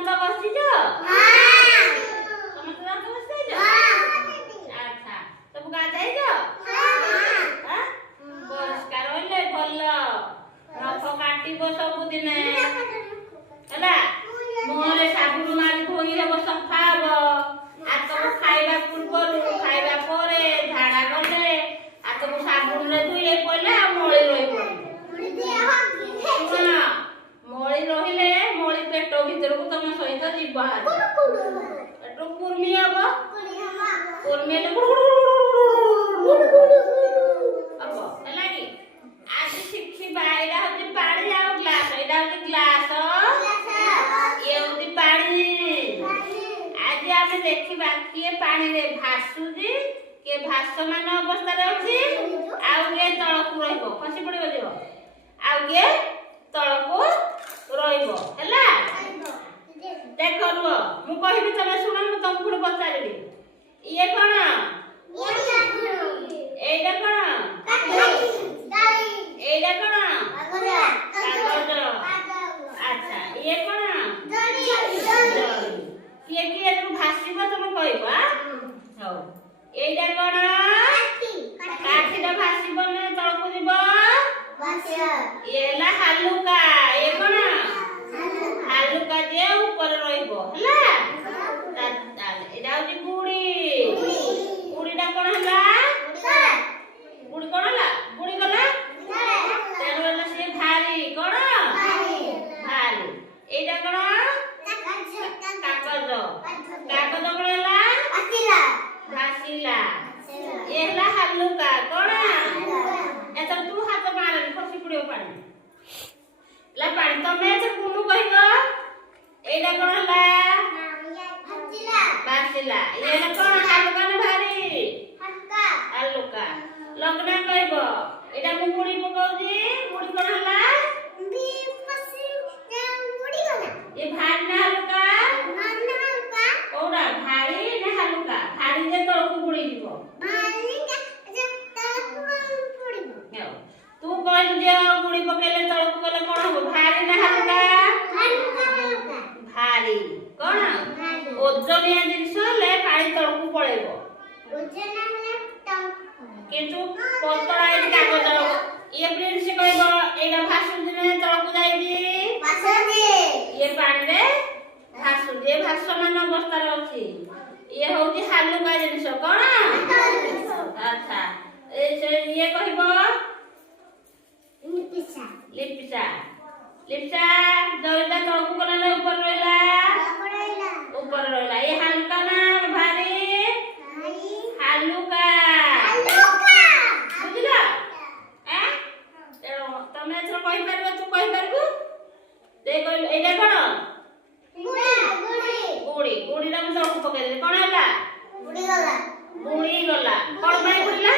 ଦାନ୍ତ ଘଷିଛ? ସମସ୍ତେ ଦାନ୍ତ ଘଷି ଦେଇଛ? ଆଚ୍ଛା ସବୁ ଗାଧେଇଛ? ପରିଷ୍କାର ହେଲେ ଭଲ। ନଖ କାଟିବ ସବୁଦିନେ ହେଲା। ମୁହଁରେ ସାବୁନ ମାରି ଧୋଇ ହେବ, ସଫା ହବ। ହାତକୁ ଖାଇବା ପୂର୍ବରୁ ଖାଇବା ପରେ ଝାଡ଼ା ଗଲେ ହାତକୁ ସାବୁନରେ ଧୋଇ ପଇଲେ ଆଉ ମଳି ରହିବନି। ମଳି ରହିଲେ ମଳି ପେଟ ଭିତରକୁ ତମ ସହିତ ଯିବ, ପେଟ କୁର୍ମି ହବ। କୁର୍ମି ହେଲେ ହବ ହେଲା କି। ଆଜି ଶିଖିବା ଏଇଟା ହଉଛି ପାଣି ଆଉ ଗ୍ଲାସ। ଏଇଟା ହଉଛି ଗ୍ଲାସ, ଇଏ ହଉଛି ପାଣି। ଆଜି ଆମେ ଦେଖିବା କିଏ ପାଣିରେ ଭାସୁଛି, କିଏ ଭାସମାନ ଅବସ୍ଥାରେ ଅଛି, ଆଉ କିଏ ତଳକୁ ରହିବ, ଖସି ପଡିବ ଯିବ, ଆଉ କିଏ ତଳକୁ ରହିବ ହେଲା। ଦେଖ ରୁହ, ମୁଁ କହିବି ତମେ ଶୁଣ, ମୁଁ ତମକୁ ପୁଣି ପଚାରିବି। ଇଏ କଣ? ଏଇଟା କଣ? ଏଇଟା କଣ? କାଗଜ। ଆଚ୍ଛା ଇଏ କଣ? କିଏ କିଏ ଏଥିରୁ ଭାସିବ ତମେ କହିବ। ହଉ ଏଇଟା କଣ? କାଠିଟା ଭାସିବନି, ତଳକୁ ଯିବ। ଇଏ ହେଲା ହାଲୁକା। ଇଏ କଣ? ହାଲୁକା ଯେ ଉପରେ ରହିବ ହେଲା। ଏଇଟା ହଉଛି ଗୁଡ଼ି। ଗୁଡ଼ିଟା କଣ ହେଲା? ଗୁଡ଼ି କଣ ହେଲା? ଗୁଡ଼ି ଗଲା, ତେଣୁ ହେଲା ସିଏ ଭାରି। କଣ? ଭାରି। ଏଇଟା କଣ? କାଗଜ। କାଗଜ କଣ ହେଲା? ଭାସିଲା। ଇଏ ହେଲା ହାଲୁକା। କଣ? ଏଥର ତୁ ହାତ ମାରେନି, ଖସି ପଡିବ ପାଣି ହେଲା। ପାଣି ତମେ ଏଥର କୁନୁ କହିବ। ଏଇଟା କଣ ହେଲା? ଭାସିଲା। ଇଏ ହେଲା କଣ? ହାଲୁକା ନା ଭାରି? ହାଲୁକା। ଲଗ୍ନା କହିବ। ଏଇଟା ମୁଁ ମୁଢି ପକଉଛି, ମୁଢି କଣ ହେଲା? ଏ ଭାରି ନା ହାଲୁକା? କୋଉଟା ଭାରି ନା ହାଲୁକା? ଭାରି ଯେ ତଳକୁ ବୁଡିଯିବ। ତୁ କହିଲୁ ଯେ ଗୁଡ଼ି ପକେଇଲେ ତଳକୁ ଗଲେ କଣ ହବ? ଭାରି ନା ହାଲୁକା? ଭାରି। କଣ? ଓଜନିଆ ଜିନିଷ ହେଲେ ପାଣି ତଳକୁ ପଳେଇବ, କିନ୍ତୁ ପତଳା ଏଇ କାଗଜ। ଇଏ ପ୍ରିନ୍ସ କହିବ ଏଇଟା ଭାସୁଛି ନା ତଳକୁ ଯାଇଛି? ଇଏ ପାଣିରେ ଭାସୁଛି, ଇଏ ଭାସମାନ ଅବସ୍ଥାରେ ଅଛି। ଇଏ ହଉଛି ହାଲୁକା ଜିନିଷ। କଣ? ଆଚ୍ଛା ଇଏ କହିବ ଲିପ୍ସା। ଲିପ୍ସା ଜରିଟା ତଳକୁ ଗଲା ନା ଉପରେ ରହିଲା? ଉପରେ ରହିଲା। ଇଏ ହାଲୁକା ନା ଭାରି? ହାଲୁକା। ବୁଝିଲ? ତମେ ଏଥର କହିପାରିବ, ତୁ କହିପାରିବୁ। ଏଇଟା କଣ? ଗୁଡ଼ି। ଗୁଡ଼ିଟା ମୁଁ ତଳକୁ ପକେଇଦେଲି, କଣ ହେଲା? ବୁଡ଼ି ଗଲା। କଣ ପାଇଁ ବୁଡ଼ିଲା?